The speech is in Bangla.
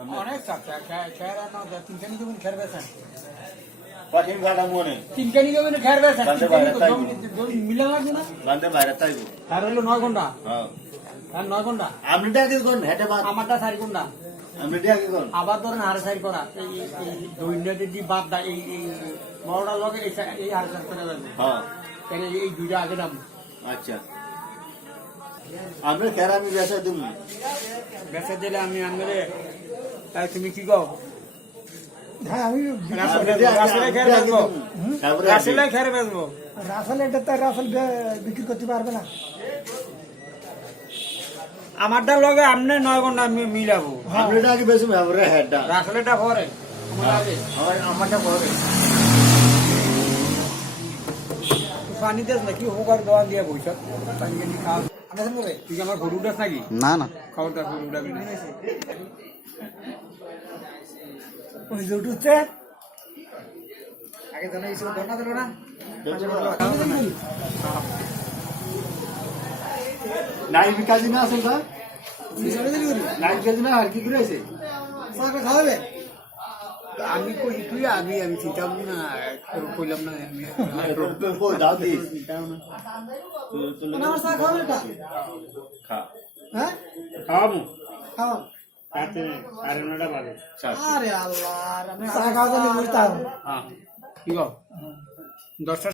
অনেক চাচা খের না তিনখানি জমি খের বেছেন পাখির গাড়া মনে তিনখানি জমি খের বেছেন মিলে লাগবে না বান্ধে বাইরে তাইব আর হলো 9 ঘন্টা হ্যাঁ আর 9 ঘন্টা আপনি ডাকি কোন হেটে বাদ আমারটা 4 ঘন্টা আপনি ডাকি কোন আবার ধরেন হাড় সাইড করা এই দৈন্যদের যে বাদ দা এই বড়টা লগে এই হাড় সাইড করে যাবে হ্যাঁ কেন এই দুইটা আগে নাম আচ্ছা আমরা খেরা আমি বেসা দিম বেসা দিলে আমি আনলে তুমি কি কও হ্যাঁ আমি রাসেলে খের বেচবো রাসেলে খের বেচবো রাসেল এটা তো রাসেল বিক্রি করতে পারবে না আমারটা লগে আমনে 9 ঘন্টা আমি মিলাবো আপনি ডাকি বেশি আমরা হেডটা রাসেলেটা পরে আমার আগে আমারটা পরে পানি দেশ নাকি হোকার দোয়ান দিয়া বইছত পানি কেন খাও তুই আমার গরু উঠাস নাকি না না খাওয়াটা গরু উঠাবি না ওই যে উঠছে আগে জানা ছিল দরনা দিল না নাই বিকাজি না আসল দা নাই বিকাজি না আর কি করে আছে খাওয়াবে আমি কই তুই আমি চিন্তা না কইলাম না আমি কই দাও দিস আমার চা খাওয়াবে এটা খা হ্যাঁ খাওয়াবো খাওয়া রাতে 9:30 বাজে আরে আল্লাহ চা খাওয়া বুঝতে হবে হ্যাঁ কি গো 10টা